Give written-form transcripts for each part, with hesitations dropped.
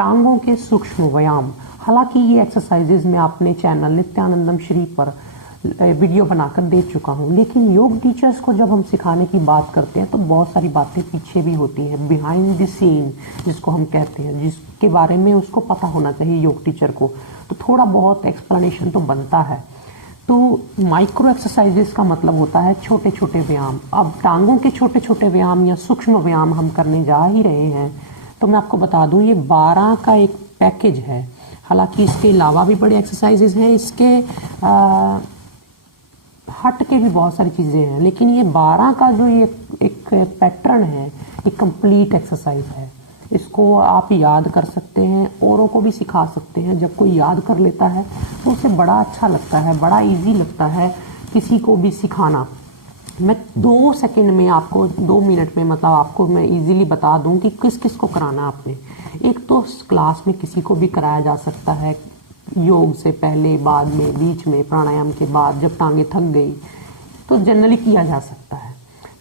टांगों के सूक्ष्म व्यायाम। हालांकि ये एक्सरसाइजेज मैं अपने चैनल नित्यानंदम श्री पर वीडियो बनाकर दे चुका हूँ, लेकिन योग टीचर्स को जब हम सिखाने की बात करते हैं तो बहुत सारी बातें पीछे भी होती हैं, बिहाइंड द सीन जिसको हम कहते हैं, जिसके बारे में उसको पता होना चाहिए योग टीचर को। तो थोड़ा बहुत एक्सप्लेनेशन तो बनता है। तो माइक्रो एक्सरसाइजेस का मतलब होता है छोटे छोटे व्यायाम। अब टांगों के छोटे छोटे व्यायाम या सूक्ष्म व्यायाम हम करने जा ही रहे हैं, तो मैं आपको बता दूं ये 12 का एक पैकेज है। हालांकि इसके अलावा भी बड़े एक्सरसाइजेज हैं, इसके हट के भी बहुत सारी चीज़ें हैं, लेकिन ये 12 का जो ये एक पैटर्न है, एक कंप्लीट एक्सरसाइज है। इसको आप याद कर सकते हैं, औरों को भी सिखा सकते हैं। जब कोई याद कर लेता है तो उसे बड़ा अच्छा लगता है, बड़ा इजी लगता है किसी को भी सिखाना। मैं 2 सेकंड में आपको 2 मिनट में मतलब आपको मैं इजीली बता दूं कि किस किस को कराना आपने। एक तो क्लास में किसी को भी कराया जा सकता है, योग से पहले, बाद में, बीच में, प्राणायाम के बाद, जब टांगे थक गई तो जनरली किया जा सकता है।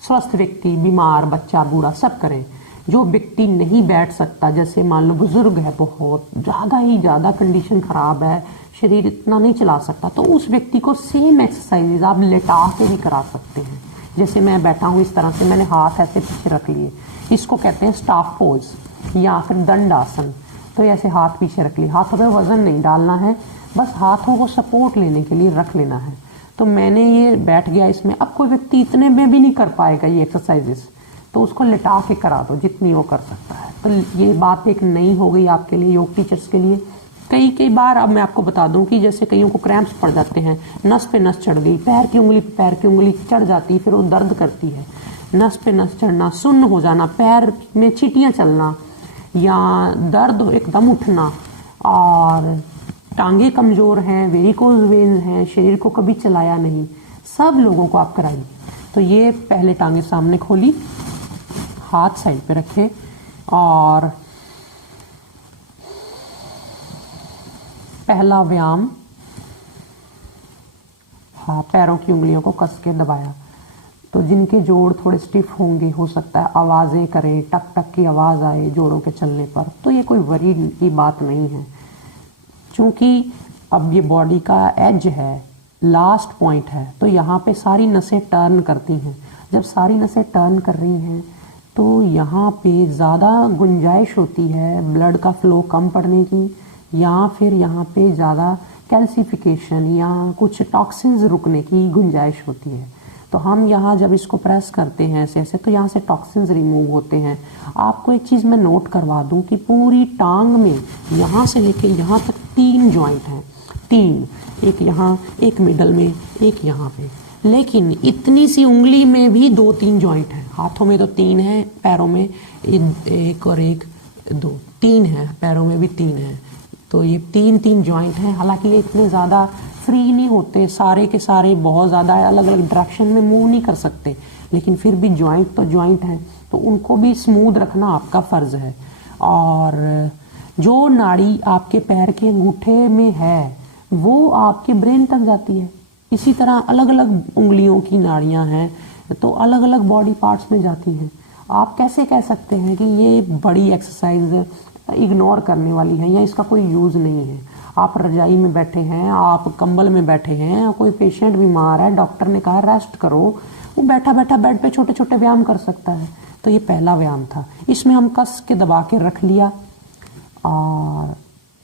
स्वस्थ व्यक्ति, बीमार, बच्चा, बूढ़ा सब करें। जो व्यक्ति नहीं बैठ सकता, जैसे मान लो बुजुर्ग है, बहुत ज़्यादा कंडीशन खराब है, शरीर इतना नहीं चला सकता, तो उस व्यक्ति को सेम एक्सरसाइजेज आप लेटा के भी करा सकते हैं। जैसे मैं बैठा हूँ इस तरह से, मैंने हाथ ऐसे पीछे रख लिए, इसको कहते हैं स्टाफ पोज या फिर दंड आसन। तो ऐसे हाथ पीछे रख लिए, हाथों पे वजन नहीं डालना है, बस हाथों को सपोर्ट लेने के लिए रख लेना है। तो मैंने ये बैठ गया इसमें। अब कोई व्यक्ति इतने में भी नहीं कर पाएगा ये एक्सरसाइजेस, तो उसको लिटा के करा दो जितनी वो कर सकता है। तो ये बात एक नई हो गई आपके लिए, योग टीचर्स के लिए। कई बार अब मैं आपको बता दूं कि जैसे कईयों को क्रैम्प्स पड़ जाते हैं, नस पे नस चढ़ गई, पैर की उंगली चढ़ जाती, फिर वो दर्द करती है। नस पे नस चढ़ना, सुन्न हो जाना, पैर में चींटियां चलना या दर्द एकदम उठना, और टांगे कमजोर हैं, वेरिकोज वेन्स हैं, शरीर को कभी चलाया नहीं, सब लोगों को आप कराइए। तो ये पहले टांगे सामने खोली, हाथ साइड पे रखे और पहला व्यायाम, हाँ, पैरों की उंगलियों को कस के दबाया। तो जिनके जोड़ थोड़े स्टिफ होंगे, हो सकता है आवाजें करें, टक टक की आवाज आए जोड़ों के चलने पर, तो ये कोई वरी की बात नहीं है, क्योंकि अब ये बॉडी का एज है, लास्ट पॉइंट है, तो यहाँ पे सारी नसें टर्न करती हैं। जब सारी नसें टर्न कर रही हैं तो यहाँ पे ज़्यादा गुंजाइश होती है ब्लड का फ्लो कम पड़ने की, या फिर यहाँ पे ज़्यादा कैल्सिफिकेशन या कुछ टॉक्सिन्स रुकने की गुंजाइश होती है। तो हम यहाँ जब इसको प्रेस करते हैं ऐसे ऐसे, तो यहाँ से टॉक्सिन्स रिमूव होते हैं। आपको एक चीज़ मैं नोट करवा दूँ कि पूरी टांग में यहाँ से लेके यहाँ तक 3 जॉइंट हैं, 3, एक यहाँ, एक मिडल में, एक यहाँ पे, लेकिन इतनी सी उंगली में भी 2-3 जॉइंट हैं। हाथों में तो 3 है, पैरों में 1 और 1, 2, 3 है, पैरों में भी 3 है। तो ये 3 जॉइंट हैं। हालांकि ये इतने ज़्यादा फ्री नहीं होते, सारे के सारे बहुत ज़्यादा अलग अलग डायरेक्शन में मूव नहीं कर सकते, लेकिन फिर भी जॉइंट तो जॉइंट हैं, तो उनको भी स्मूथ रखना आपका फ़र्ज़ है। और जो नाड़ी आपके पैर के अंगूठे में है वो आपके ब्रेन तक जाती है। इसी तरह अलग अलग उंगलियों की नाड़ियां हैं तो अलग अलग बॉडी पार्ट्स में जाती हैं। आप कैसे कह सकते हैं कि ये बड़ी एक्सरसाइज इग्नोर करने वाली है या इसका कोई यूज़ नहीं है? आप रजाई में बैठे हैं, आप कंबल में बैठे हैं, कोई पेशेंट बीमार है, डॉक्टर ने कहा रेस्ट करो, वो बैठा बैठा बेड पे छोटे छोटे व्यायाम कर सकता है। तो ये पहला व्यायाम था, इसमें हम कस के दबा के रख लिया और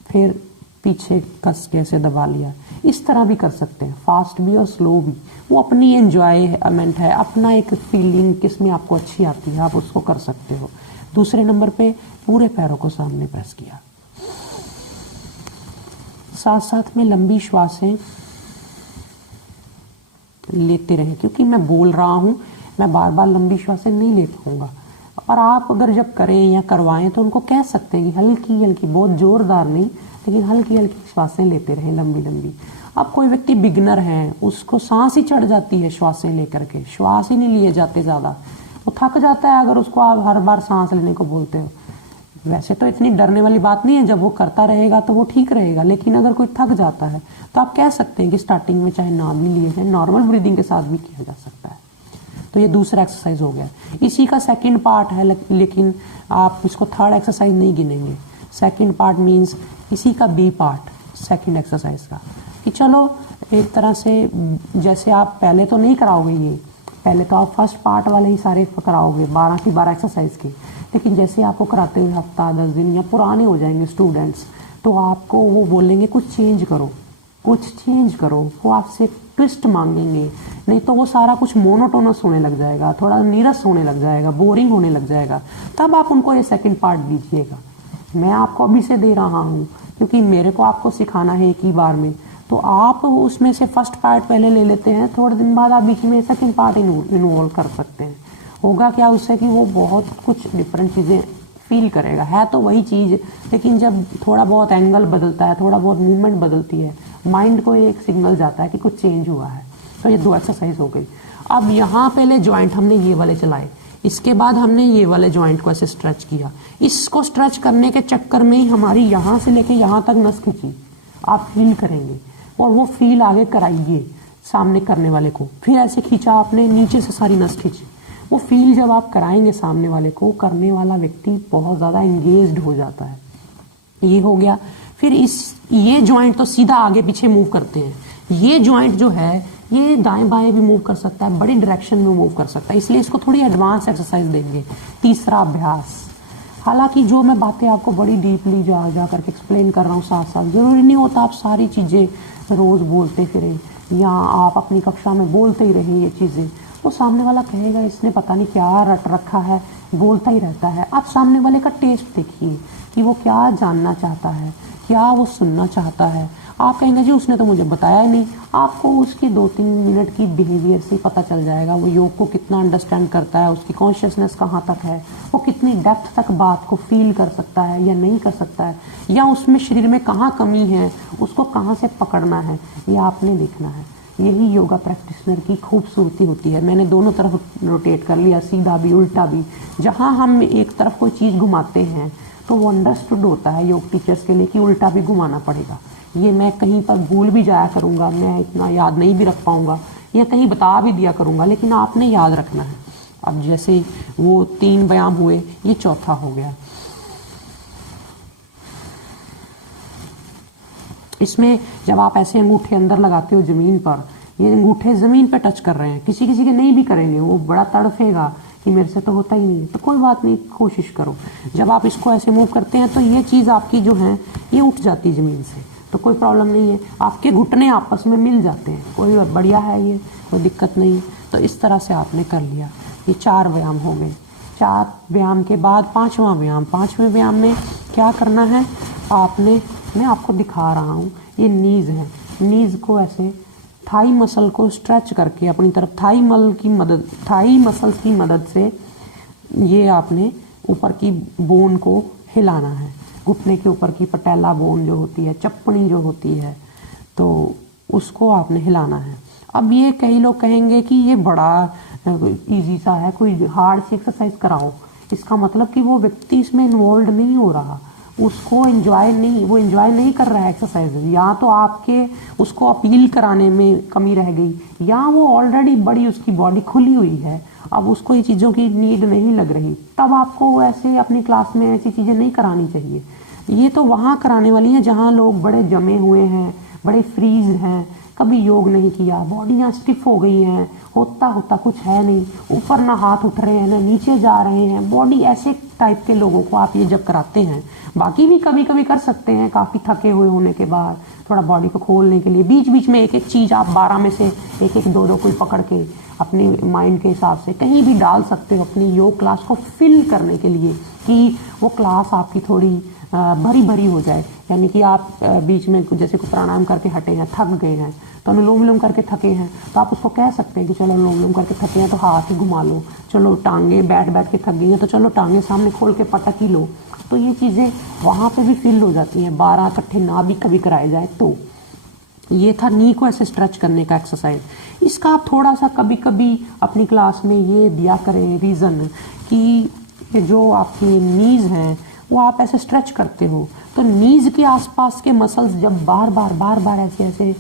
फिर पीछे कस के ऐसे दबा लिया। इस तरह भी कर सकते हैं, फास्ट भी और स्लो भी, वो अपनी एंजॉयमेंट है, अपना एक फीलिंग किसमें आपको अच्छी आती है आप उसको कर सकते हो। दूसरे नंबर पे पूरे पैरों को सामने प्रेस किया, साथ साथ में लंबी श्वासें लेते रहें, क्योंकि मैं बोल रहा हूं, मैं बार बार लंबी श्वासें नहीं ले पाऊंगा। और आप अगर जब करें या करवाएं तो उनको कह सकते हैं कि हल्की हल्की, बहुत जोरदार नहीं, लेकिन हल्की हल्की श्वासें लेते रहें, लंबी लंबी। अब कोई व्यक्ति बिगनर है, उसको सांस ही चढ़ जाती है श्वासें लेकर के, श्वास ही नहीं लिए जाते ज़्यादा, वो थक जाता है अगर उसको आप हर बार सांस लेने को बोलते हो। वैसे तो इतनी डरने वाली बात नहीं है, जब वो करता रहेगा तो वो ठीक रहेगा, लेकिन अगर कोई थक जाता है तो आप कह सकते हैं कि स्टार्टिंग में चाहे ना भी लिए जाए, नॉर्मल ब्रीदिंग के साथ भी किया जा सकता है। तो ये दूसरा एक्सरसाइज हो गया, इसी का सेकंड पार्ट है, लेकिन आप इसको थर्ड एक्सरसाइज नहीं गिनेंगे। सेकंड पार्ट मीन्स इसी का बी पार्ट सेकंड एक्सरसाइज का, कि चलो एक तरह से जैसे आप पहले तो नहीं कराओगे ये, पहले तो आप फर्स्ट पार्ट वाले ही सारे कराओगे 12 की 12 एक्सरसाइज की, लेकिन जैसे आपको कराते हुए हफ्ता 10 दिन या पुराने हो जाएंगे स्टूडेंट्स, तो आपको वो बोलेंगे कुछ चेंज करो, कुछ चेंज करो, वो आपसे ट्विस्ट मांगेंगे, नहीं तो वो सारा कुछ मोनोटोनस होने लग जाएगा, थोड़ा नीरस होने लग जाएगा, बोरिंग होने लग जाएगा, तब आप उनको ये सेकंड पार्ट दीजिएगा। मैं आपको अभी से दे रहा हूँ क्योंकि मेरे को आपको सिखाना है एक ही बार में, तो आप उसमें से फर्स्ट पार्ट पहले ले लेते हैं, थोड़े दिन बाद आप बीच में सेकंड पार्ट इन्वॉल्व कर सकते हैं। होगा क्या उससे कि वो बहुत कुछ डिफरेंट चीज़ें फील करेगा, है तो वही चीज़, लेकिन जब थोड़ा बहुत एंगल बदलता है, थोड़ा बहुत मूवमेंट बदलती है, माइंड को एक सिग्नल जाता है कि कुछ चेंज हुआ है। तो ये 2 एक्सरसाइज हो गई। अब यहाँ पहले जॉइंट हमने ये वाले चलाए, इसके बाद हमने ये वाले जॉइंट को ऐसे स्ट्रेच किया, इसको स्ट्रेच करने के चक्कर में ही हमारी यहाँ से लेके यहाँ तक नस खींची, आप फील करेंगे, और वो फील आगे कराइए सामने करने वाले को, फिर ऐसे खींचा आपने, नीचे से सारी नस खींची, वो फील जब आप कराएंगे सामने वाले को, करने वाला व्यक्ति बहुत ज़्यादा एंगेज्ड हो जाता है। ये हो गया। फिर ये जॉइंट तो सीधा आगे पीछे मूव करते हैं, ये जॉइंट जो है ये दाएं बाएं भी मूव कर सकता है, बड़ी डायरेक्शन में मूव कर सकता है, इसलिए इसको थोड़ी एडवांस एक्सरसाइज देंगे। तीसरा अभ्यास, हालांकि जो मैं बातें आपको बड़ी डीपली जा करके एक्सप्लेन कर रहा हूँ, साथ साथ जरूरी नहीं होता आप सारी चीज़ें रोज़ बोलते फिरें या आप अपनी कक्षा में बोलते ही रहें ये चीज़ें, वो सामने वाला कहेगा इसने पता नहीं क्या रट रखा है, बोलता ही रहता है। आप सामने वाले का टेस्ट देखिए कि वो क्या जानना चाहता है, क्या वो सुनना चाहता है। आप कहेंगे जी उसने तो मुझे बताया ही नहीं, आपको उसकी 2-3 मिनट की बिहेवियर से पता चल जाएगा वो योग को कितना अंडरस्टैंड करता है, उसकी कॉन्शियसनेस कहाँ तक है, वो कितनी डेप्थ तक बात को फील कर सकता है या नहीं कर सकता है, या उसमें शरीर में कहाँ कमी है, उसको कहाँ से पकड़ना है, ये आपने देखना है। यही योगा प्रैक्टिशनर की खूबसूरती होती है। मैंने दोनों तरफ रोटेट कर लिया, सीधा भी उल्टा भी। जहाँ हम एक तरफ कोई चीज़ घुमाते हैं तो वो अंडरस्टूड होता है योग टीचर्स के लिए कि उल्टा भी घुमाना पड़ेगा। ये मैं कहीं पर भूल भी जाया करूँगा, मैं इतना याद नहीं भी रख पाऊँगा, या कहीं बता भी दिया करूँगा, लेकिन आपने याद रखना है। अब जैसे वो 3 व्यायाम हुए, ये चौथा हो गया। इसमें जब आप ऐसे अंगूठे अंदर लगाते हो जमीन पर, ये अंगूठे जमीन पर टच कर रहे हैं, किसी किसी के नहीं भी करेंगे, वो बड़ा तड़फेगा कि मेरे से तो होता ही नहीं है, तो कोई बात नहीं, कोशिश करो। जब आप इसको ऐसे मूव करते हैं तो ये चीज़ आपकी जो है ये उठ जाती है ज़मीन से, तो कोई प्रॉब्लम नहीं है, आपके घुटने आपस में मिल जाते हैं, कोई बढ़िया है, ये कोई दिक्कत नहीं। तो इस तरह से आपने कर लिया। ये 4 व्यायाम हो गए। 4 व्यायाम के बाद 5वां व्यायाम। 5वें व्यायाम में क्या करना है आपने, मैं आपको दिखा रहा हूँ, ये नीज है, नीज को ऐसे थाई मसल को स्ट्रेच करके अपनी तरफ थाई मसल्स की मदद से ये आपने ऊपर की बोन को हिलाना है। घुटने के ऊपर की पटेला बोन जो होती है, चप्पणी जो होती है, तो उसको आपने हिलाना है। अब ये कई लोग कहेंगे कि ये बड़ा इजी सा है, कोई हार्ड सी एक्सरसाइज कराओ। इसका मतलब कि वो व्यक्ति इसमें इन्वॉल्व नहीं हो रहा, उसको वो एंजॉय नहीं कर रहा है एक्सरसाइज, या तो आपके उसको अपील कराने में कमी रह गई, या वो ऑलरेडी बड़ी उसकी बॉडी खुली हुई है, अब उसको ये चीज़ों की नीड नहीं लग रही, तब आपको ऐसे अपनी क्लास में ऐसी चीज़ें नहीं करानी चाहिए। ये तो वहाँ कराने वाली हैं जहाँ लोग बड़े जमे हुए हैं, बड़े फ्रीज हैं, कभी योग नहीं किया, बॉडियाँ स्टिफ हो गई हैं, होता कुछ है नहीं, ऊपर ना हाथ उठ रहे हैं ना नीचे जा रहे हैं, बॉडी ऐसे टाइप के लोगों को आप ये जब कराते हैं, बाकी भी कभी कभी कर सकते हैं काफ़ी थके हुए होने के बाद, थोड़ा बॉडी को खोलने के लिए बीच बीच में एक एक चीज़ आप 12 में से एक एक दो कोई पकड़ के अपने माइंड के हिसाब से कहीं भी डाल सकते हो अपनी योग क्लास को फिल करने के लिए, कि वो क्लास आपकी थोड़ी भरी भरी हो जाए। यानी कि आप बीच में जैसे कुछ प्राणायाम करके हटे हैं, थक गए हैं, तो अनुलोम विलोम करके थके हैं, तो आप उसको कह सकते हैं कि चलो अनुलोम विलोम करके थके हैं तो हाथ ही घुमा लो, चलो टांगे बैठ के थक गई हैं तो चलो टांगे सामने खोल के पटक ही लो। तो ये चीज़ें वहाँ पे भी फिल हो जाती हैं, 12 इकट्ठे ना भी कभी कराए जाए तो। ये था नी को ऐसे स्ट्रेच करने का एक्सरसाइज। इसका आप थोड़ा सा कभी कभी अपनी क्लास में ये दिया करें रीज़न कि जो आपकी नीज हैं वो आप ऐसे स्ट्रेच करते हो, तो नीज के आसपास के मसल्स जब बार बार ऐसे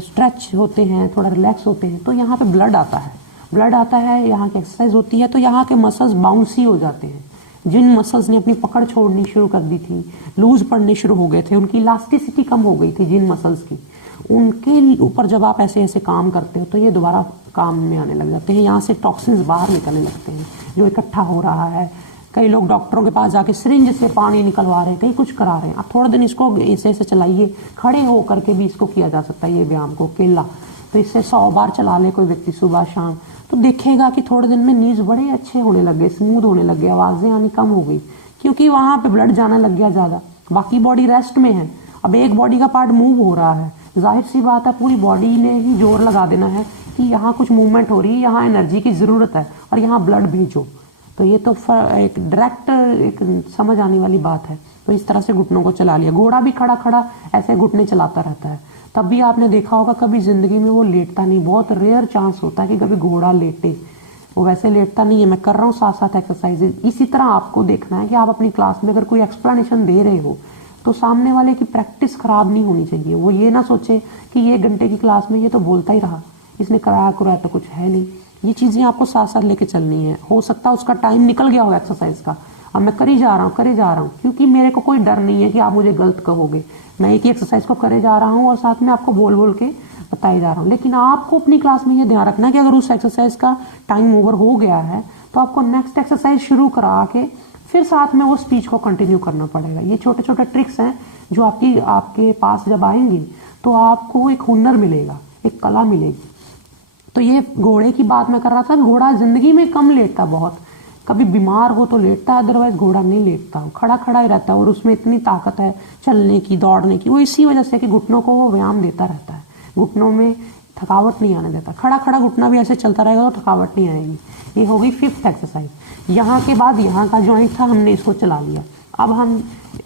स्ट्रेच होते हैं, थोड़ा रिलैक्स होते हैं, तो यहाँ पे ब्लड आता है, यहाँ की एक्सरसाइज होती है, तो यहाँ के मसल्स बाउंसी हो जाते हैं, जिन मसल्स ने अपनी पकड़ छोड़नी शुरू कर दी थी, लूज पड़ने शुरू हो गए थे, उनकी इलास्टिसिटी कम हो गई थी जिन मसल्स की, उनके ऊपर जब आप ऐसे ऐसे काम करते हो तो ये दोबारा काम में आने लग जाते हैं। यहाँ से टॉक्सिन्स बाहर निकलने लगते हैं जो इकट्ठा हो रहा है। कई लोग डॉक्टरों के पास जाके सिरिंज से पानी निकलवा रहे हैं, कई कुछ करा रहे हैं। आप थोड़ा दिन इसको ऐसे ऐसे चलाइए, खड़े हो करके भी इसको किया जा सकता है ये व्यायाम को, केला। तो इससे 100 बार चला ले कोई व्यक्ति सुबह शाम, तो देखेगा कि थोड़े दिन में नीज बड़े अच्छे होने लगे, स्मूथ होने लगे, आवाजें आनी कम हो गई, क्योंकि वहां पे ब्लड जाना लग गया ज्यादा। बाकी बॉडी रेस्ट में है, अब एक बॉडी का पार्ट मूव हो रहा है, जाहिर सी बात है पूरी बॉडी ने ही जोर लगा देना है कि यहाँ कुछ मूवमेंट हो रही है, यहाँ एनर्जी की जरूरत है और यहाँ ब्लड भेजो। तो ये तो एक डायरेक्ट एक समझ आने वाली बात है। तो इस तरह से घुटनों को चला लिया। घोड़ा भी खड़ा खड़ा ऐसे घुटने चलाता रहता है, तब भी आपने देखा होगा कभी जिंदगी में वो लेटता नहीं। बहुत रेयर चांस होता है कि कभी घोड़ा लेटे, वो वैसे लेटता नहीं है। मैं कर रहा हूँ साथ साथ एक्सरसाइजेज। इसी तरह आपको देखना है कि आप अपनी क्लास में अगर कोई एक्सप्लेनेशन दे रहे हो तो सामने वाले की प्रैक्टिस खराब नहीं होनी चाहिए। वो ये ना सोचे कि ये घंटे की क्लास में ये तो बोलता ही रहा, इसने कराया तो कुछ है नहीं। ये चीजें आपको साथ साथ लेके चलनी है। हो सकता है उसका टाइम निकल गया हो एक्सरसाइज का, अब मैं करे जा रहा हूँ क्योंकि मेरे को कोई डर नहीं है कि आप मुझे गलत कहोगे। मैं एक ही एक्सरसाइज को करे जा रहा हूँ और साथ में आपको बोल बोल के बताए जा रहा हूँ। लेकिन आपको अपनी क्लास में ये ध्यान रखना है कि अगर उस एक्सरसाइज का टाइम ओवर हो गया है तो आपको नेक्स्ट एक्सरसाइज शुरू करा के फिर साथ में वो स्पीच को कंटिन्यू करना पड़ेगा। ये छोटे छोटे ट्रिक्स हैं जो आपके पास जब आएंगी तो आपको एक हुनर मिलेगा, एक कला मिलेगी। तो ये घोड़े की बात मैं कर रहा था। घोड़ा जिंदगी में कम लेटता, बहुत कभी बीमार हो तो लेटता, अदरवाइज घोड़ा नहीं लेटता, खड़ा खड़ा ही रहता है। और उसमें इतनी ताकत है चलने की, दौड़ने की, वो इसी वजह से कि घुटनों को वो व्यायाम देता रहता है, घुटनों में थकावट नहीं आने देता। खड़ा खड़ा घुटना भी ऐसे चलता रहेगा तो थकावट नहीं आएगी। ये होगी 5th एक्सरसाइज। यहाँ के बाद यहाँ का ज्वाइंट था, हमने इसको चला लिया। अब हम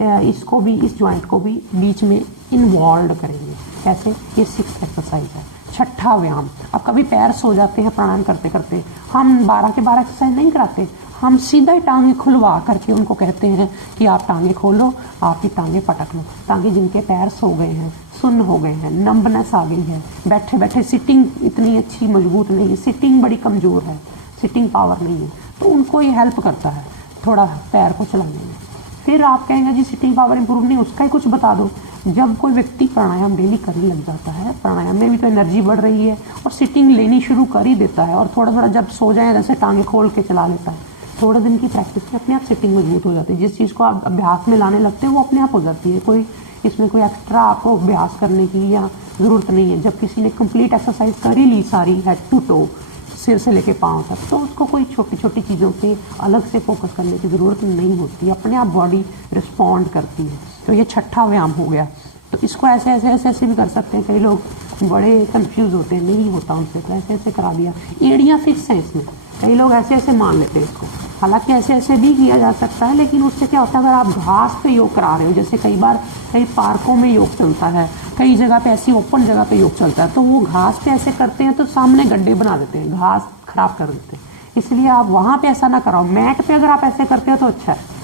इसको भी, इस ज्वाइंट को भी बीच में इन्वॉल्व करेंगे। कैसे? ये 6th एक्सरसाइज है, छठा व्यायाम। अब कभी पैर सो जाते हैं प्राणायाम करते करते, हम 12 के 12 एक्सरसाइज नहीं कराते, हम सीधा ही टांगे खुलवा करके उनको कहते हैं कि आप टांगे खोलो, आप ही टांगे पटक लो, ताकि जिनके पैर सो गए हैं, सुन्न हो गए हैं, नंबनेस आ गई है, बैठे बैठे सिटिंग इतनी अच्छी मजबूत नहीं है, सिटिंग बड़ी कमजोर है, सिटिंग पावर नहीं है, तो उनको ये हेल्प करता है थोड़ा पैर को चलाने में। फिर आप कहेंगे जी सिटिंग पावर इंप्रूव नहीं, उसका ही कुछ बता दो। जब कोई व्यक्ति प्राणायाम डेली करने लग जाता है, प्राणायाम में भी तो एनर्जी बढ़ रही है और सिटिंग लेनी शुरू कर ही देता है, और थोड़ा थोड़ा जब सो जाए जैसे टांगे खोल के चला लेता है, थोड़े दिन की प्रैक्टिस में अपने आप सिटिंग मजबूत हो जाती है। जिस चीज़ को आप अभ्यास में लाने लगते हैं वो अपने आप हो जाती है। कोई इसमें कोई एक्स्ट्रा आपको अभ्यास करने की या ज़रूरत नहीं है। जब किसी ने कंप्लीट एक्सरसाइज कर ही ली सारी, हेड टू टो, सिर से लेके पाँव तक, तो उसको कोई छोटी छोटी चीज़ों पे अलग से फोकस करने की ज़रूरत नहीं होती, अपने आप बॉडी रिस्पॉन्ड करती है। तो ये छठा व्यायाम हो गया। तो इसको ऐसे ऐसे ऐसे ऐसे भी कर सकते हैं। कई लोग बड़े कंफ्यूज होते हैं, नहीं होता उनसे, तो ऐसे ऐसे करा दिया। एड़ियाँ फिक्स हैं इसमें, कई लोग ऐसे ऐसे मान लेते हैं इसको। हालांकि ऐसे ऐसे भी किया जा सकता है, लेकिन उससे क्या होता है, अगर आप घास पे योग करा रहे हो, जैसे कई बार कई पार्कों में योग चलता है, कई जगह पे ऐसी ओपन जगह पे योग चलता है, तो वो घास पे ऐसे करते हैं तो सामने गड्ढे बना देते हैं, घास खराब कर देते हैं। इसलिए आप वहाँ पे ऐसा ना कराओ। मैट पे अगर आप ऐसे करते हो तो अच्छा है।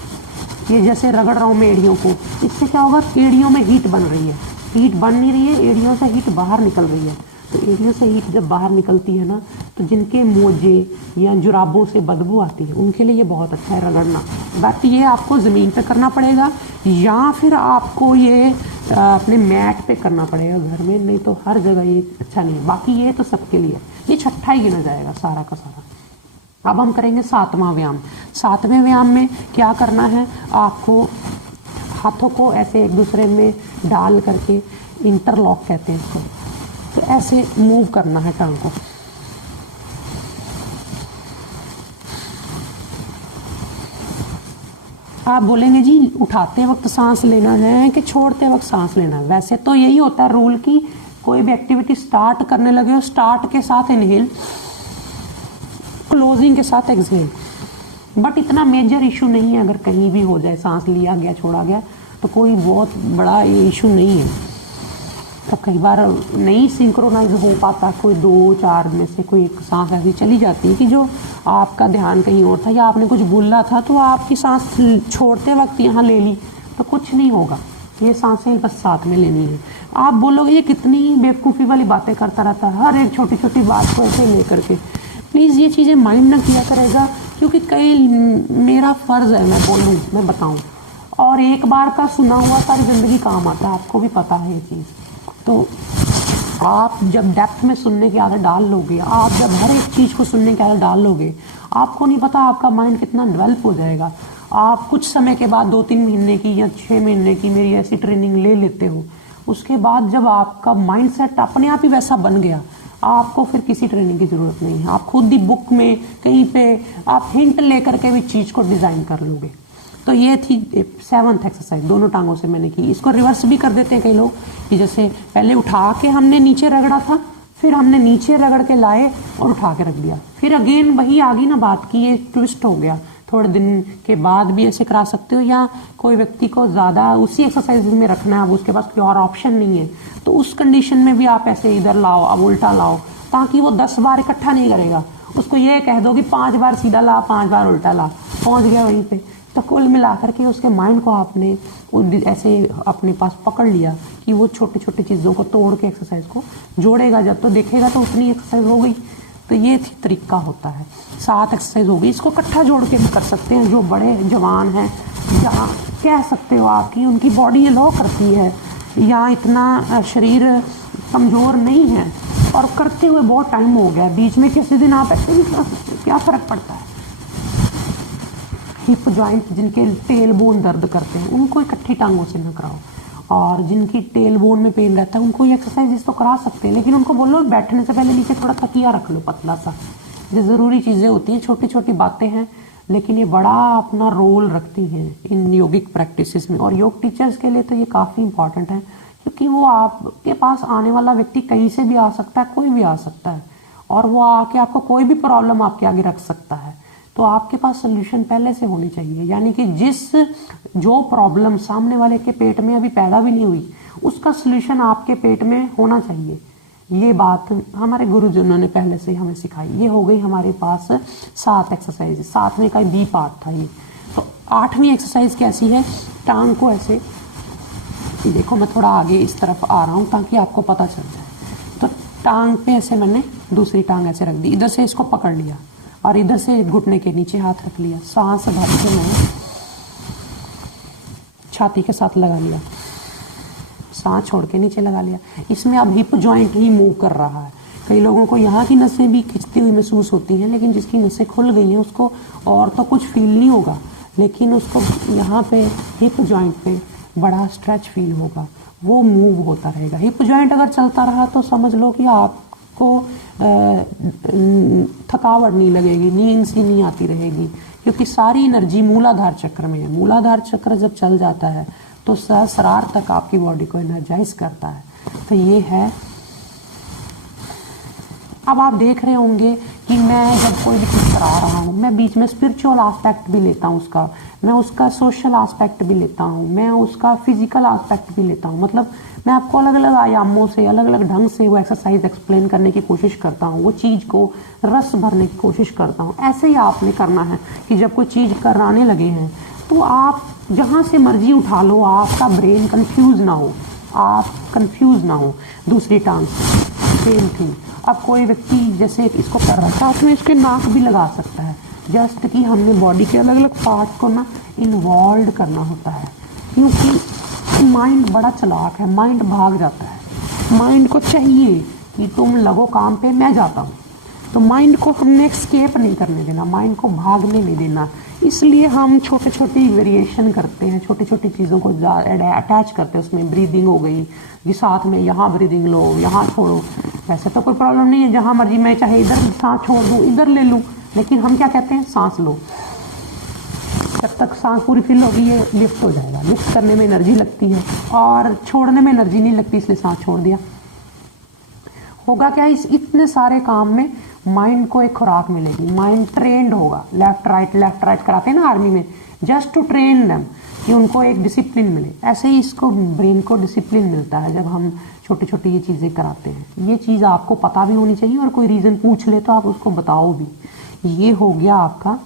ये जैसे रगड़ रहा हूँ मैं एड़ियों को, इससे क्या होगा, एड़ियों में हीट बन रही है, हीट बन नहीं रही है, एड़ियों से हीट बाहर निकल रही है। तो एड़ियों से हीट जब बाहर निकलती है ना, तो जिनके मोजे या जुराबों से बदबू आती है उनके लिए ये बहुत अच्छा है रगड़ना। बाकी ये आपको ज़मीन पे करना पड़ेगा या फिर आपको ये अपने मैट पे करना पड़ेगा घर में, नहीं तो हर जगह ये अच्छा नहीं है। बाकी ये तो सबके लिए, ये छठा ही गिना जाएगा सारा का सारा। अब हम करेंगे 7वां व्यायाम। 7वें व्यायाम में क्या करना है, आपको हाथों को ऐसे एक दूसरे में डाल करके, इंटरलॉक कहते हैं इसको, तो ऐसे मूव करना है टांग को। आप बोलेंगे जी उठाते वक्त सांस लेना है कि छोड़ते वक्त सांस लेना है। वैसे तो यही होता है रूल की कोई भी एक्टिविटी स्टार्ट करने लगे हो, स्टार्ट के साथ इनहेल, क्लोजिंग के साथ एक्सहेल। बट इतना मेजर इशू नहीं है, अगर कहीं भी हो जाए, सांस लिया गया छोड़ा गया, तो कोई बहुत बड़ा इशू नहीं है। तो कई बार नहीं सिंक्रोनाइज हो पाता, कोई 2-4 में से कोई एक सांस ऐसी चली जाती है कि जो आपका ध्यान कहीं और था या आपने कुछ बोला था तो आपकी सांस छोड़ते वक्त यहाँ ले ली, तो कुछ नहीं होगा। ये सांसें बस साथ में लेनी है। आप बोलोगे ये कितनी बेवकूफ़ी वाली बातें करता रहता है, हर एक छोटी छोटी बात को ऐसे लेकर के। प्लीज़ ये चीज़ें माइंड ना किया करेगा, क्योंकि कई मेरा फ़र्ज़ है मैं बोलूँ, मैं बताऊँ, और एक बार का सुना हुआ सारी ज़िंदगी काम आता है, आपको भी पता है ये चीज़। तो आप जब डेप्थ में सुनने की आदत डाल लोगे, आप जब हर एक चीज़ को सुनने की आदत डाल लोगे, आपको नहीं पता आपका माइंड कितना डेवलप हो जाएगा। आप कुछ समय के बाद 2-3 महीने की या 6 महीने की मेरी ऐसी ट्रेनिंग ले लेते हो, उसके बाद जब आपका माइंड सेट अपने आप ही वैसा बन गया, आपको फिर किसी ट्रेनिंग की ज़रूरत नहीं है। आप खुद ही बुक में कहीं पे आप हिंट लेकर के भी चीज़ को डिज़ाइन कर लोगे। तो ये थी 7th एक्सरसाइज, दोनों टांगों से मैंने की। इसको रिवर्स भी कर देते हैं कई लोग, कि जैसे पहले उठा के हमने नीचे रगड़ा था, फिर हमने नीचे रगड़ के लाए और उठा के रख दिया, फिर अगेन वही आ गई ना बात की ये ट्विस्ट हो गया। थोड़े दिन के बाद भी ऐसे करा सकते हो, या कोई व्यक्ति को ज़्यादा उसी एक्सरसाइज में रखना है, अब उसके पास कोई और ऑप्शन नहीं है, तो उस कंडीशन में भी आप ऐसे इधर लाओ, अब उल्टा लाओ, ताकि वो 10 बार इकट्ठा नहीं करेगा। उसको ये कह दो कि 5 बार सीधा ला, 5 बार उल्टा ला, पहुंच गया वहीं पे। तो कुल मिलाकर के उसके माइंड को आपने ऐसे अपने पास पकड़ लिया कि वो छोटी छोटी चीज़ों को तोड़ के एक्सरसाइज को जोड़ेगा, जब तो देखेगा तो उतनी एक्सरसाइज हो गई। तो ये तरीका होता है। 7 एक्सरसाइज हो गई, इसको इकट्ठा जोड़ के भी कर सकते हैं। जो बड़े जवान हैं, या कह सकते हो आपकी उनकी बॉडी अलाउ करती है, या इतना शरीर कमज़ोर नहीं है और करते हुए बहुत टाइम हो गया, बीच में किसी दिन आप ऐसे भी कर सकते हैं, क्या फ़र्क पड़ता है। हिप जॉइंट, जिनके टेल बोन दर्द करते हैं, उनको इकट्ठी टांगों से न कराओ, और जिनकी टेल बोन में पेन रहता है उनको ये एक्सरसाइज तो करा सकते हैं, लेकिन उनको बोलो बैठने से पहले नीचे थोड़ा तकिया रख लो पतला सा। ये ज़रूरी चीज़ें होती हैं, छोटी छोटी बातें हैं, लेकिन ये बड़ा अपना रोल रखती हैं इन योगिक प्रैक्टिसेस में। और योग टीचर्स के लिए तो ये काफ़ी इंपॉर्टेंट है, क्योंकि वो आपके पास आने वाला व्यक्ति कहीं से भी आ सकता है, कोई भी आ सकता है, और वो आके आपको कोई भी प्रॉब्लम आपके आगे रख सकता है। तो आपके पास सोल्यूशन पहले से होनी चाहिए, यानी कि जो प्रॉब्लम सामने वाले के पेट में अभी पैदा भी नहीं हुई, उसका सोल्यूशन आपके पेट में होना चाहिए। ये बात हमारे गुरुजनों ने पहले से हमें सिखाई। ये हो गई हमारे पास 7 एक्सरसाइज, 7वें का बी पार्ट था ये। तो 8वीं एक्सरसाइज कैसी है, टांग को ऐसे देखो, मैं थोड़ा आगे इस तरफ आ रहा हूँ ताकि आपको पता चल जाए। तो टांग पे ऐसे मैंने दूसरी टांग ऐसे रख दी, इधर से इसको पकड़ लिया और इधर से घुटने के नीचे हाथ रख लिया, सांस भर के मैंने छाती के साथ लगा लिया, सांस छोड़ के नीचे लगा लिया। इसमें अब हिप जॉइंट ही मूव कर रहा है। कई लोगों को यहाँ की नसें भी खिंचती हुई महसूस होती हैं, लेकिन जिसकी नसें खुल गई हैं उसको और तो कुछ फील नहीं होगा, लेकिन उसको यहाँ पे हिप जॉइंट पे बड़ा स्ट्रेच फील होगा, वो मूव होता रहेगा। हिप जॉइंट अगर चलता रहा तो समझ लो कि आपको थकावट नहीं लगेगी, नींद सी नहीं आती रहेगी, क्योंकि सारी एनर्जी मूलाधार चक्र में है। मूलाधार चक्र जब चल जाता है तो सहस्रार तक आपकी बॉडी को एनर्जाइज करता है। तो ये है। अब आप देख रहे होंगे कि मैं जब कोई भी चीज़ करा रहा हूँ, मैं बीच में स्पिरिचुअल एस्पेक्ट भी लेता हूँ उसका, मैं उसका सोशल एस्पेक्ट भी लेता हूँ, मैं उसका फिजिकल एस्पेक्ट भी लेता हूँ। मतलब मैं आपको अलग अलग आयामों से, अलग अलग ढंग से वो एक्सरसाइज एक्सप्लेन करने की कोशिश करता हूँ, वो चीज़ को रस भरने की कोशिश करता हूँ। ऐसे ही आपने करना है कि जब कोई चीज़ कराने लगे हैं तो आप जहाँ से मर्जी उठा लो, आपका ब्रेन कंफ्यूज ना हो, आप कंफ्यूज ना हो। दूसरी टांग सेम थिंग। अब कोई व्यक्ति जैसे इसको कर रहा था, उसमें इसके नाक भी लगा सकता है, जस्ट कि हमने बॉडी के अलग अलग पार्ट को ना इन्वॉल्व करना होता है, क्योंकि माइंड बड़ा चालाक है, माइंड भाग जाता है। माइंड को चाहिए कि तुम लगो काम पे, मैं जाता हूँ। तो माइंड को हमने एस्केप नहीं करने देना, माइंड को भागने नहीं देना। इसलिए हम छोटे छोटी वेरिएशन करते हैं, छोटी छोटी चीज़ों को अटैच करते हैं उसमें। ब्रीदिंग हो गई जी, साथ में यहाँ ब्रीदिंग लो, यहाँ छोड़ो। वैसे तो कोई प्रॉब्लम नहीं है, जहाँ मर्जी मैं चाहे इधर सांस छोड़ दूँ, इधर ले लूँ, लेकिन हम क्या कहते हैं, सांस लो। जब तक सांस पूरी फिल होगी ये लिफ्ट हो जाएगा। लिफ्ट करने में एनर्जी लगती है और छोड़ने में एनर्जी नहीं लगती, इसलिए सांस छोड़ दिया। होगा क्या, इस इतने सारे काम में माइंड को एक खुराक मिलेगी, माइंड ट्रेंड होगा। लेफ्ट राइट कराते हैं ना आर्मी में, जस्ट टू ट्रेन देम, कि उनको एक डिसिप्लिन मिले। ऐसे ही इसको ब्रेन को डिसिप्लिन मिलता है जब हम छोटी छोटी ये चीज़ें कराते हैं। ये चीज़ आपको पता भी होनी चाहिए, और कोई रीज़न पूछ ले तो आप उसको बताओ भी। ये हो गया आपका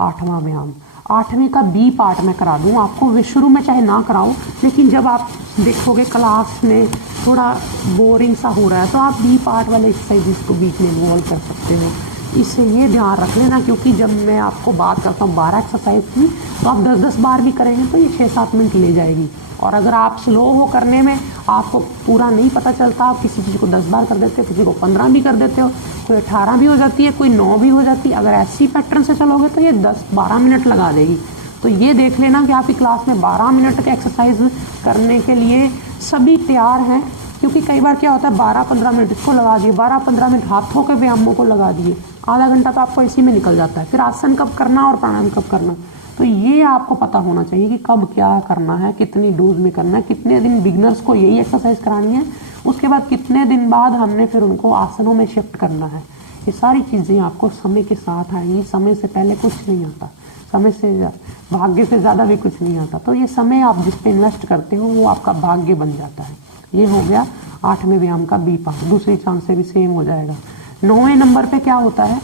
8वां व्यायाम। 8वें का बी पार्ट में करा दूँ आपको, शुरू में चाहे ना कराओ, लेकिन जब आप देखोगे क्लास में थोड़ा बोरिंग सा हो रहा है तो आप बी पार्ट वाले एक्सरसाइजेस को बीच में इन्वॉल्व कर सकते हो। इससे ये ध्यान रख लेना, क्योंकि जब मैं आपको बात करता हूँ 12 एक्सरसाइज की, तो आप 10-10 बार भी करेंगे तो ये 6-7 मिनट ले जाएगी। और अगर आप स्लो हो करने में, आपको पूरा नहीं पता चलता, आप किसी चीज़ को 10 बार कर देते हो, किसी को 15 भी कर देते हो, कोई 18 भी हो जाती है, कोई 9 भी हो जाती है। अगर ऐसी पैटर्न से चलोगे तो ये 10-12 मिनट लगा देगी। तो ये देख लेना कि आपकी क्लास में 12 मिनट के एक्सरसाइज करने के लिए सभी तैयार हैं। क्योंकि कई बार क्या होता है 12-15 मिनट इसको लगा दिए, 12-15 मिनट हाथों के व्यायामों को लगा दिए, आधा घंटा तो आपको इसी में निकल जाता है। फिर आसन कब करना और प्राणायाम कब करना, तो ये आपको पता होना चाहिए कि कब क्या करना है, कितनी डोज में करना है, कितने दिन बिगनर्स को यही एक्सरसाइज करानी है, उसके बाद कितने दिन बाद हमने फिर उनको आसनों में शिफ्ट करना है। ये सारी चीज़ें आपको समय के साथ आएंगी। समय से पहले कुछ नहीं आता, समय से भाग्य से ज़्यादा भी कुछ नहीं आता। तो ये समय आप जिस पे इन्वेस्ट करते हो वो आपका भाग्य बन जाता है। ये हो गया 8वें व्यायाम का बी पार्ट। दूसरी टांग से भी सेम हो जाएगा। 9वें नंबर पे क्या होता है,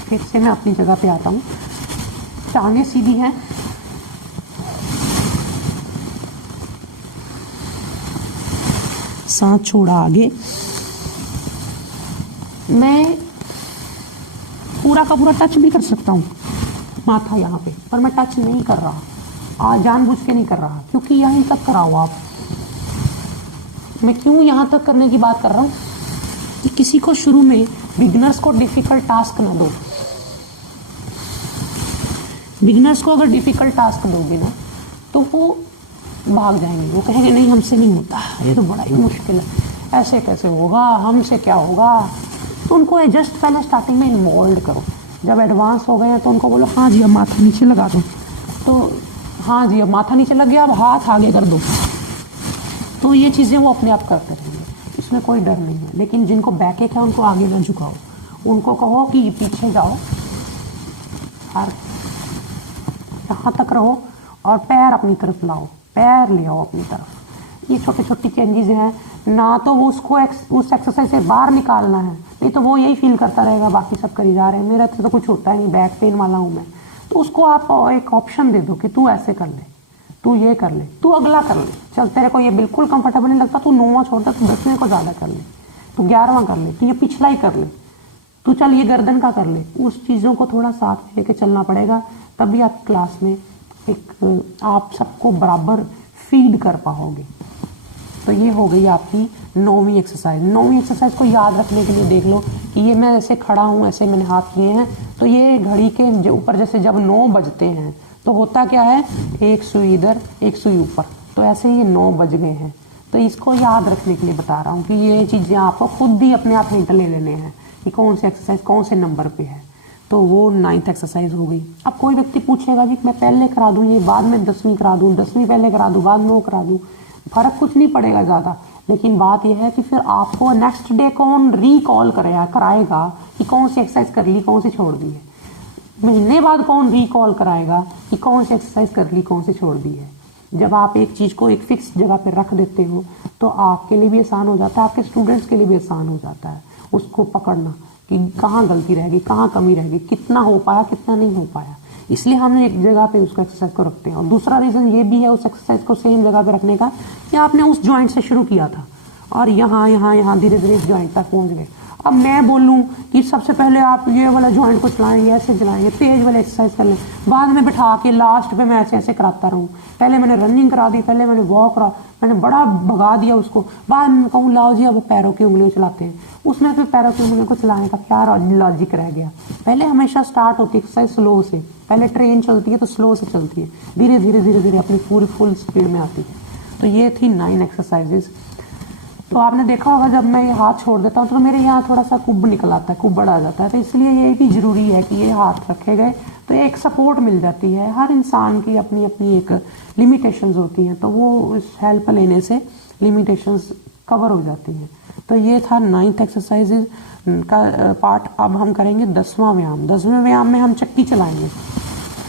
फिर से मैं अपनी जगह पे आता हूँ। टांगें सीधी हैं, सांस छोड़ा आगे। मैं पूरा का पूरा टच भी कर सकता हूँ माथा यहाँ पे, पर मैं टच नहीं कर रहा, जानबूझ के नहीं कर रहा, क्योंकि यहीं तक कराओ आप। मैं क्यों यहाँ तक करने की बात कर रहा हूँ कि किसी को शुरू में बिगनर्स को डिफिकल्ट टास्क ना दो। बिगनर्स को अगर डिफिकल्ट टास्क दोगे ना तो वो भाग जाएंगे, वो कहेंगे नहीं हमसे नहीं होता, ये तो बड़ा ही मुश्किल है, ऐसे कैसे होगा, हमसे क्या होगा। तो उनको जस्ट पहले स्टार्टिंग में इन्वॉल्व करो। जब एडवांस हो गए हैं तो उनको बोलो हाँ जी अब माथा नीचे लगा दो, तो हाँ जी अब माथा नीचे लग गया, अब हाथ आगे कर दो। तो ये चीज़ें वो अपने आप करते रहेंगे, इसमें कोई डर नहीं है। लेकिन जिनको बैक एक है उनको आगे ना झुकाओ, उनको कहो कि पीछे जाओ और यहाँ तक रहो और पैर अपनी तरफ लाओ, पैर ले आओ अपनी तरफ। ये छोटी छोटी चेंजेस हैं ना, तो वो उसको उस एक्सरसाइज से बाहर निकालना है, नहीं तो वो यही फील करता रहेगा बाकी सब करी जा रहे हैं, मेरा तो कुछ होता है नहीं, बैक पेन वाला हूँ मैं। तो उसको आप एक ऑप्शन दे दो कि तू ऐसे कर ले, तू ये कर ले, तू अगला कर ले। चल तेरे को ये बिल्कुल कंफर्टेबल नहीं लगता, तू 9वां छोड़ता, तू 10वें को ज़्यादा कर ले, तू 11वां कर ले, तू ये पिछला ही कर ले, तू चल ये गर्दन का कर ले। उस चीज़ों को थोड़ा साथ में लेके चलना पड़ेगा, तभी आप क्लास में एक आप सबको बराबर फीड कर पाओगे। तो ये हो गई आपकी 9वीं एक्सरसाइज। 9वीं एक्सरसाइज को याद रखने के लिए देख लो कि ये मैं ऐसे खड़ा हूँ, ऐसे मैंने हाथ किए हैं, तो ये घड़ी के ऊपर जैसे जब 9 बजते हैं तो होता क्या है, एक सुई इधर एक सुई ऊपर, तो ऐसे ही 9 बज गए हैं। तो इसको याद रखने के लिए बता रहा हूँ कि ये चीज़ें आपको खुद ही अपने आप हिंट ले लेने हैं कि कौन सी एक्सरसाइज कौन से नंबर पे है। तो वो 9th एक्सरसाइज हो गई। अब कोई व्यक्ति पूछेगा जी मैं पहले करा दूँ ये बाद में 10वीं करा दूँ, 10वीं पहले करा दूँ बाद में वो करा दूँ, फर्क कुछ नहीं पड़ेगा ज़्यादा। लेकिन बात यह है कि फिर आपको नेक्स्ट डे कौन रिकॉल कराएगा कि कौन सी एक्सरसाइज कर ली कौन सी छोड़ दी है। महीने बाद कौन रिकॉल कराएगा कि कौन सी एक्सरसाइज कर ली कौन सी छोड़ दी है। जब आप एक चीज़ को एक फिक्स जगह पर रख देते हो तो आपके लिए भी आसान हो जाता है, आपके स्टूडेंट्स के लिए भी आसान हो जाता है उसको पकड़ना कि कहाँ गलती रहेगी, कहाँ कमी रहेगी, कितना हो पाया कितना नहीं हो पाया। इसलिए हम एक जगह पे उसको एक्सरसाइज को रखते हैं। और दूसरा रीज़न ये भी है उस एक्सरसाइज को सेम जगह पे रखने का कि आपने उस जॉइंट से शुरू किया था और यहाँ धीरे धीरे इस जॉइंट तक पहुँच गए। अब मैं बोलूँ कि सबसे पहले आप ये वाला जॉइंट को चलाएंगे, ऐसे चलाएंगे, तेज वाले एक्सरसाइज कर लें, बाद में बिठा के लास्ट पे मैं ऐसे ऐसे कराता रहूँ। पहले मैंने रनिंग करा दी, पहले मैंने वॉक करा, मैंने बड़ा भगा दिया उसको, बाद में कहूँ लाओ जी अब पैरों की उंगलियों चलाते हैं, उसमें फिर पैरों की उंगलियों को चलाने का क्या लॉजिक रह गया। पहले हमेशा स्टार्ट होती है एक्सरसाइज स्लो से, पहले ट्रेन चलती है तो स्लो से चलती है, धीरे धीरे धीरे धीरे अपनी पूरी फुल स्पीड में आती है। तो ये थी 9 एक्सरसाइजेज। तो आपने देखा होगा जब मैं ये हाथ छोड़ देता हूँ तो मेरे यहाँ थोड़ा सा कुब निकल आता है, कुब बढ़ आ जाता है। तो इसलिए ये भी ज़रूरी है कि ये हाथ रखे गए तो एक सपोर्ट मिल जाती है। हर इंसान की अपनी अपनी एक लिमिटेशंस होती हैं, तो वो इस हेल्प लेने से लिमिटेशंस कवर हो जाती हैं। तो ये था 9th एक्सरसाइजेज का पार्ट। अब हम करेंगे 10वां व्यायाम। 10वें व्यायाम में हम चक्की चलाएंगे।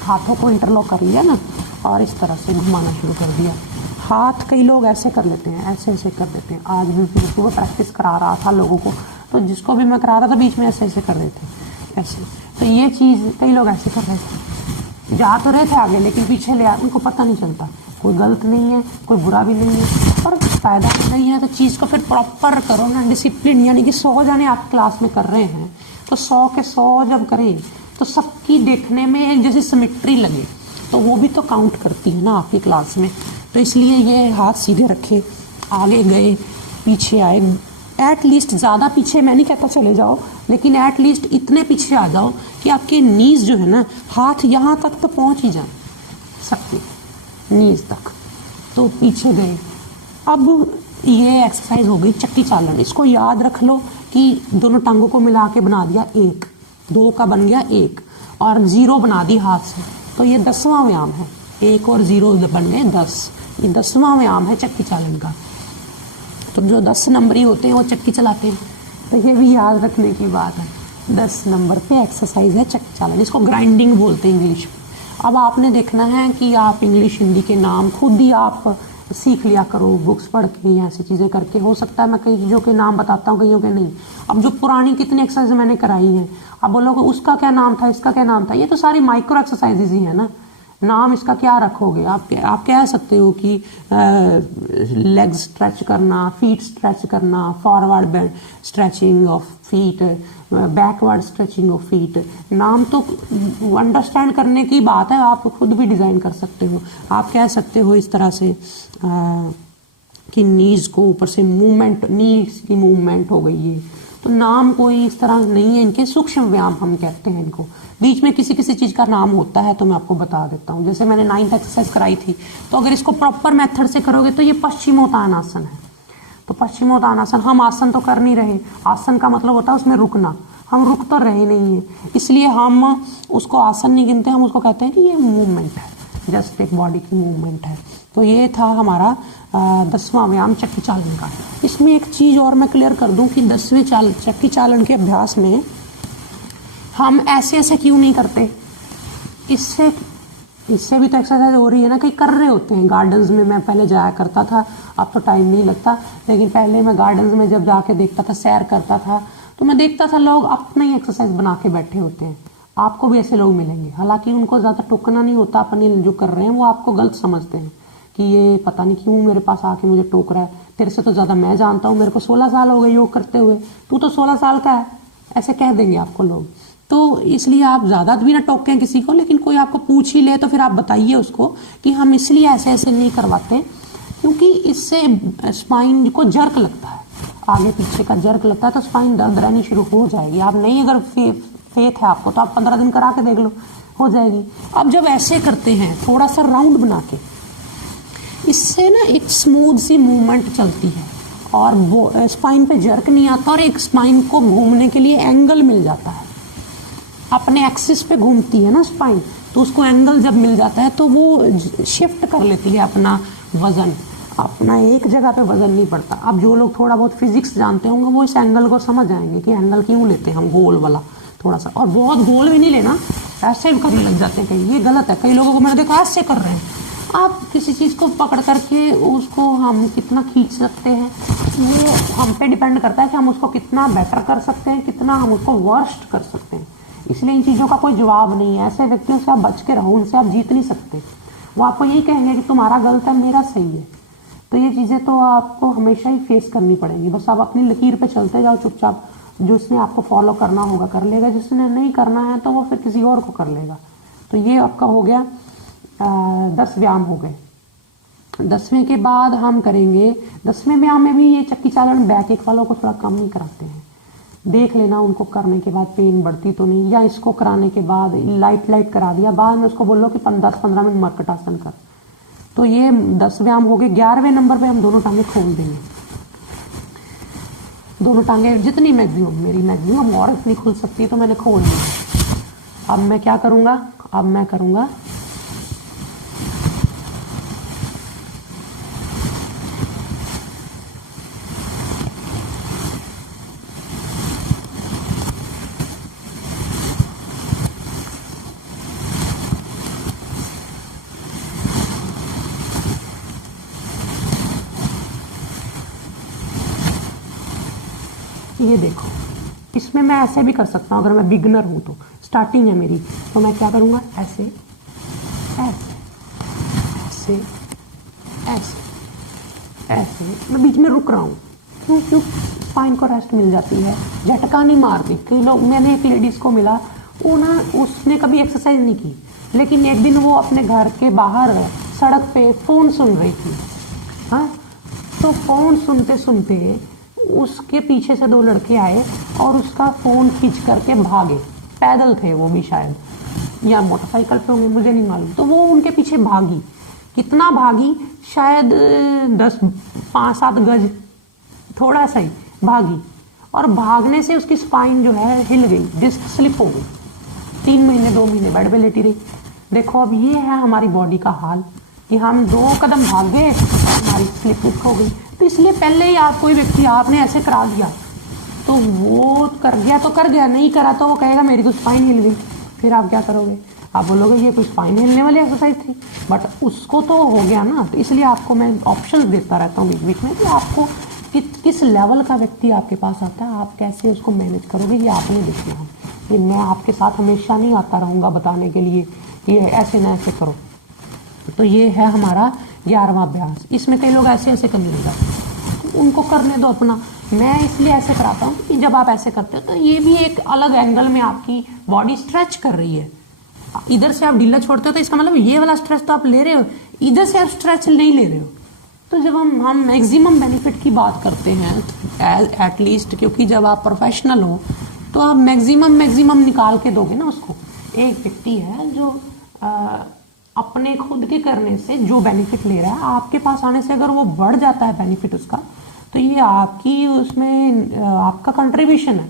हाथों को इंटरलॉक कर लिया ना और इस तरह से घुमाना शुरू कर दिया। हाथ कई लोग ऐसे कर लेते हैं, ऐसे ऐसे कर देते हैं। आज भी सुबह प्रैक्टिस करा रहा था लोगों को, तो जिसको भी मैं करा रहा था बीच में ऐसे ऐसे कर रहे थे ऐसे। तो ये चीज़ कई लोग ऐसे कर रहे थे, जा तो रहे थे आगे लेकिन पीछे ले आ, उनको पता नहीं चलता। कोई गलत नहीं है, कोई बुरा भी नहीं है, पर फायदा नहीं है। तो चीज़ को फिर प्रॉपर करो ना, डिसिप्लिन, यानी कि 100 जाने आप क्लास में कर रहे हैं तो 100 के 100 जब करें तो सबकी देखने में एक जैसी सिमेट्री लगे, तो वो भी तो काउंट करती है ना आपकी क्लास में। तो इसलिए ये हाथ सीधे रखे, आगे गए, पीछे आए, एट लीस्ट ज़्यादा पीछे मैं नहीं कहता चले जाओ, लेकिन एट लीस्ट इतने पीछे आ जाओ कि आपके नीज जो है ना, हाथ यहाँ तक तो पहुँच ही जाए सकते, नीज तक। तो पीछे गए। अब ये एक्सरसाइज हो गई चक्की चालन। इसको याद रख लो कि दोनों टांगों को मिला के बना दिया 1, 2 का बन गया 1 और 0 बना दी हाथ से, तो ये 10वां व्यायाम है। 1 और 0 बन गए 10, ये 10वां व्यायाम है चक्की चालन का। तो जो 10 नंबरी होते हैं वो चक्की चलाते हैं, तो ये भी याद रखने की बात है। 10 नंबर पे एक्सरसाइज है चक्की चालन, इसको ग्राइंडिंग बोलते हैं इंग्लिश में। अब आपने देखना है कि आप इंग्लिश हिंदी के नाम खुद ही आप सीख लिया करो, बुक्स पढ़ के या ऐसी चीज़ें करके। हो सकता है मैं कई चीज़ों के नाम बताता हूँ, कईयों के नहीं। अब जो पुरानी कितनी एक्सरसाइज मैंने कराई है, अब बोलोगे उसका क्या नाम था, इसका क्या नाम था, ये तो सारी माइक्रो एक्सरसाइजेज ही है ना, नाम इसका क्या रखोगे। आप कह सकते हो कि लेग स्ट्रेच करना, फीट स्ट्रेच करना, forward bend stretching of feet, backward stretching of feet. नाम तो अंडरस्टैंड करने की बात है, आप खुद भी डिज़ाइन कर सकते हो। आप कह सकते हो इस तरह से कि नीज को ऊपर से मूवमेंट, नीज की मूवमेंट हो गई है। तो नाम कोई इस तरह नहीं है, इनके सूक्ष्म व्यायाम हम कहते हैं इनको। बीच में किसी किसी चीज़ का नाम होता है तो मैं आपको बता देता हूँ। जैसे मैंने 9th एक्सरसाइज कराई थी, तो अगर इसको प्रॉपर मेथड से करोगे तो ये पश्चिमोत्तानासन है। तो पश्चिमोत्तानासन, हम आसन तो कर नहीं रहे, आसन का मतलब होता है उसमें रुकना, हम रुक तो रहे नहीं है, इसलिए हम उसको आसन नहीं गिनते, हम उसको कहते हैं कि ये मूवमेंट है, जस्ट एक बॉडी की मूवमेंट है। तो ये था हमारा 10वां व्यायाम चक्की चालन का। इसमें एक चीज़ और मैं क्लियर कर दूं कि 10वें चक्की चालन के अभ्यास में हम ऐसे ऐसे क्यों नहीं करते। इससे भी तो एक्सरसाइज हो रही है ना, कहीं कर रहे होते हैं। गार्डन्स में मैं पहले जाया करता था, अब तो टाइम नहीं लगता, लेकिन पहले मैं गार्डन्स में जब जाके देखता था, सैर करता था, तो मैं देखता था लोग अपना ही एक्सरसाइज बना के बैठे होते हैं। आपको भी ऐसे लोग मिलेंगे, हालांकि उनको ज़्यादा टोकना नहीं होता, अपने जो कर रहे हैं वो आपको गलत समझते हैं कि ये पता नहीं क्यों मेरे पास आके मुझे टोक रहा है, तेरे से तो ज़्यादा मैं जानता हूँ, मेरे को 16 साल हो गए योग करते हुए, तू तो 16 साल का है, ऐसे कह देंगे आपको लोग। तो इसलिए आप ज़्यादा भी ना टोकें किसी को, लेकिन कोई आपको पूछ ही ले तो फिर आप बताइए उसको कि हम इसलिए ऐसे ऐसे नहीं करवाते क्योंकि इससे स्पाइन को जर्क लगता है, आगे पीछे का जर्क लगता है, तो स्पाइन दर्द रहनी शुरू हो जाएगी। आप नहीं, अगर फेथ है आपको तो आप 15 दिन करा के देख लो, हो जाएगी। अब जब ऐसे करते हैं थोड़ा सा राउंड बना के, इससे ना एक स्मूथ सी मूवमेंट चलती है और वो स्पाइन पे जर्क नहीं आता और एक स्पाइन को घूमने के लिए एंगल मिल जाता है। अपने एक्सिस पे घूमती है ना स्पाइन, तो उसको एंगल जब मिल जाता है तो वो शिफ्ट कर लेती है अपना वजन, अपना एक जगह पे वजन नहीं पड़ता। अब जो लोग थोड़ा बहुत फिजिक्स जानते होंगे वो इस एंगल को समझ जाएंगे कि एंगल क्यों लेते हैं हम, गोल वाला थोड़ा सा, और बहुत गोल भी नहीं लेना, ऐसे भी करने लग जाते हैं कहीं, ये गलत है। कई लोगों को मैंने देखा ऐसे कर रहे हैं। आप किसी चीज़ को पकड़ करके उसको हम कितना खींच सकते हैं, वो हम पे डिपेंड करता है कि हम उसको कितना बेटर कर सकते हैं, कितना हम उसको वर्स्ट कर सकते हैं। इसलिए इन चीज़ों का कोई जवाब नहीं है। ऐसे व्यक्तियों से आप बच के रहो, उनसे आप जीत नहीं सकते। वो आपको यही कहेंगे कि तुम्हारा गलत है, मेरा सही है। तो ये चीज़ें तो आपको हमेशा ही फेस करनी पड़ेंगी। बस आप अपनी लकीर पे चलते जाओ चुपचाप, जो उसने आपको फॉलो करना होगा कर लेगा, जिसने नहीं करना है तो वो फिर किसी और को कर लेगा। तो ये आपका हो गया 10 व्यायाम हो गए। 10वें के बाद हम करेंगे, 10वें व्यायाम में भी ये चक्की चालन बैक एक वालों को थोड़ा कम ही कराते हैं। देख लेना उनको करने के बाद पेन बढ़ती तो नहीं, या इसको कराने के बाद लाइट करा दिया, बाद में उसको बोलो कि 10-15 मिनट मर्कटासन कर। तो ये 10 व्यायाम हो गए। 11वें नंबर पे हम दोनों टांगे खोल देंगे। दोनों टांगे जितनी मैक्सिमम, मेरी मैक्सिमम और इतनी खुल सकती है तो मैंने खोल लिया। अब मैं क्या करूँगा, अब मैं करूँगा ये देखो, इसमें मैं ऐसे भी कर सकता हूँ। अगर मैं बिगनर हूँ तो, स्टार्टिंग है मेरी, तो मैं क्या करूँगा, ऐसे ऐसे ऐसे ऐसे ऐसे, मैं बीच में रुक रहा हूँ, क्यों स्पाइन को रेस्ट मिल जाती है, झटका नहीं मारती। कई लोग, मैंने एक लेडीज को मिला, वो ना उसने कभी एक्सरसाइज नहीं की, लेकिन एक दिन वो अपने घर के बाहर सड़क पे फोन सुन रही थी। हाँ, तो फोन सुनते सुनते उसके पीछे से 2 लड़के आए और उसका फोन खींच करके भागे। पैदल थे वो भी शायद, या मोटरसाइकिल पे होंगे, मुझे नहीं मालूम। तो वो उनके पीछे भागी। कितना भागी? शायद 5-7 गज, थोड़ा सा ही भागी, और भागने से उसकी स्पाइन जो है हिल गई, डिस्क स्लिप हो गई। 3 महीने 2 महीने बेड पे लेटी रही। देखो, अब ये है हमारी बॉडी का हाल कि हम 2 कदम भाग गए, हमारी स्लिप हो गई। तो इसलिए पहले ही आप, कोई व्यक्ति आपने ऐसे करा दिया, तो वो कर गया तो कर गया, नहीं करा तो वो कहेगा मेरी तो स्पाइन हिल गई। फिर आप क्या करोगे? आप बोलोगे ये कोई स्पाइन हिलने वाली एक्सरसाइज थी, बट उसको तो हो गया ना। तो इसलिए आपको मैं ऑप्शंस देता रहता हूँ बीच बीच में कि आपको किस लेवल का व्यक्ति आपके पास आता है, आप कैसे उसको मैनेज करोगे, ये आपने देखना है। ये मैं आपके साथ हमेशा नहीं आता रहूँगा बताने के लिए कि ऐसे ना ऐसे करो। तो ये है हमारा 11वां अभ्यास। इसमें कई लोग ऐसे ऐसे करने लग जाते, उनको करने दो अपना। मैं इसलिए ऐसे कराता हूँ कि जब आप ऐसे करते हो तो ये भी एक अलग एंगल में आपकी बॉडी स्ट्रेच कर रही है। इधर से आप ढीला छोड़ते हो तो इसका मतलब ये वाला स्ट्रेच तो आप ले रहे हो, इधर से आप स्ट्रेच नहीं ले रहे हो। तो जब हम मैक्सिमम बेनिफिट की बात करते हैं एटलीस्ट, क्योंकि जब आप प्रोफेशनल हो तो आप मैक्सिमम निकाल के दोगे ना उसको। एक व्यक्ति है जो अपने खुद के करने से जो बेनिफिट ले रहा है, आपके पास आने से अगर वो बढ़ जाता है बेनिफिट उसका, तो ये आपकी उसमें आपका कंट्रीब्यूशन है।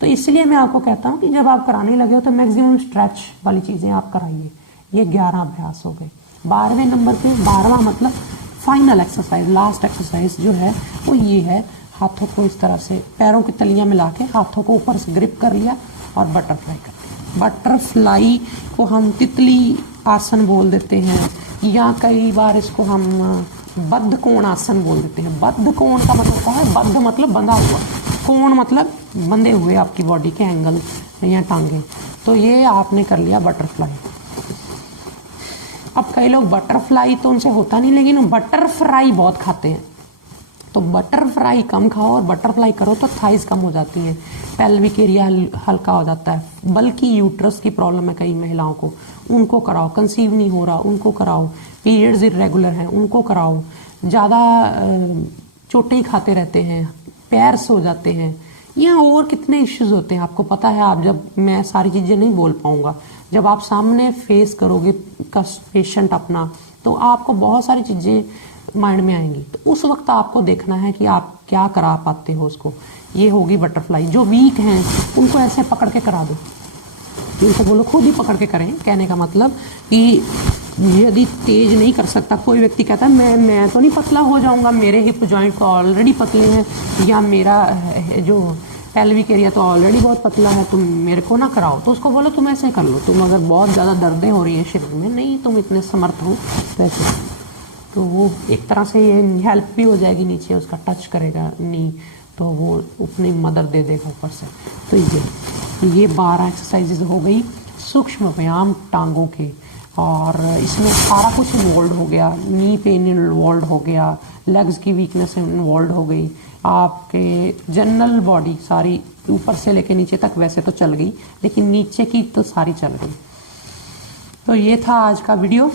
तो इसलिए मैं आपको कहता हूँ कि जब आप कराने लगे हो तो मैक्सिमम स्ट्रेच वाली चीजें आप कराइए। ये 11 अभ्यास हो गए। 12वें नंबर पे, 12वां मतलब फाइनल एक्सरसाइज, लास्ट एक्सरसाइज जो है वो ये है, हाथों को इस तरह से पैरों की तलियां मिला के हाथों को ऊपर से ग्रिप कर लिया और बटरफ्लाई कर लिया। बटरफ्लाई को हम तितली आसन बोल देते हैं, या कई बार इसको हम बद्ध कोण आसन बोल देते हैं। बद्ध कोण का मतलब क्या है? बद्ध मतलब बंधा हुआ, कोण मतलब बंधे हुए आपकी बॉडी के एंगल या टांगे। तो ये आपने कर लिया बटरफ्लाई। अब कई लोग बटरफ्लाई तो उनसे होता नहीं, लेकिन बटरफ्राई बहुत खाते हैं। तो बटरफ्राई कम खाओ और बटरफ्लाई करो तो थाइज कम हो जाती हैं, पेल्विक एरिया हल्का हो जाता है। बल्कि यूट्रस की प्रॉब्लम है कई महिलाओं को, उनको कराओ। कंसीव नहीं हो रहा, उनको कराओ। पीरियड्स इरेगुलर हैं, उनको कराओ। ज़्यादा चोटें खाते रहते हैं, पैर्स हो जाते हैं, या और कितने इश्यूज होते हैं आपको पता है। आप जब, मैं सारी चीज़ें नहीं बोल पाऊंगा, जब आप सामने फेस करोगे पेशेंट अपना, तो आपको बहुत सारी चीज़ें माइंड में आएंगी। तो उस वक्त आपको देखना है कि आप क्या करा पाते हो उसको। ये होगी बटरफ्लाई। जो वीक हैं उनको ऐसे पकड़ के करा दो, उनको बोलो खुद ही पकड़ के करें। कहने का मतलब कि यदि तेज नहीं कर सकता, कोई व्यक्ति कहता है मैं तो नहीं पतला हो जाऊंगा, मेरे हिप जॉइंट तो ऑलरेडी पतले हैं, या मेरा जो पेल्विक एरिया तो ऑलरेडी बहुत पतला है, तुम मेरे को ना कराओ। तो उसको बोलो तुम ऐसे कर लो, तुम अगर बहुत ज़्यादा दर्दें हो रही है शरीर में, नहीं तुम इतने समर्थ हो तो ऐसे। तो वो एक तरह से ये हेल्प भी हो जाएगी, नीचे उसका टच करेगा नी, तो वो अपनी मदद दे देगा ऊपर से। तो ये 12 एक्सरसाइजेज हो गई सूक्ष्म व्यायाम टांगों के, और इसमें सारा कुछ इन्वॉल्व हो गया। नी पेन इन्वॉल्व हो गया, लेग्स की वीकनेस इन्वॉल्व हो गई, आपके जनरल बॉडी सारी ऊपर से लेके नीचे तक वैसे तो चल गई, लेकिन नीचे की तो सारी चल गई। तो ये था आज का वीडियो।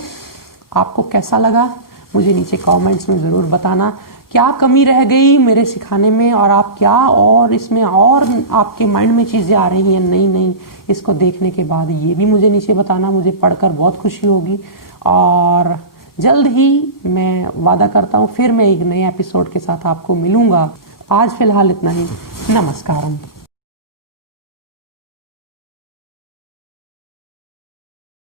आपको कैसा लगा मुझे नीचे कमेंट्स में ज़रूर बताना। क्या कमी रह गई मेरे सिखाने में, और आप क्या और इसमें और आपके माइंड में चीज़ें आ रही हैं नई नई इसको देखने के बाद, ये भी मुझे नीचे बताना। मुझे पढ़कर बहुत खुशी होगी, और जल्द ही मैं वादा करता हूँ फिर मैं एक नए एपिसोड के साथ आपको मिलूंगा। आज फिलहाल इतना ही। नमस्कारम।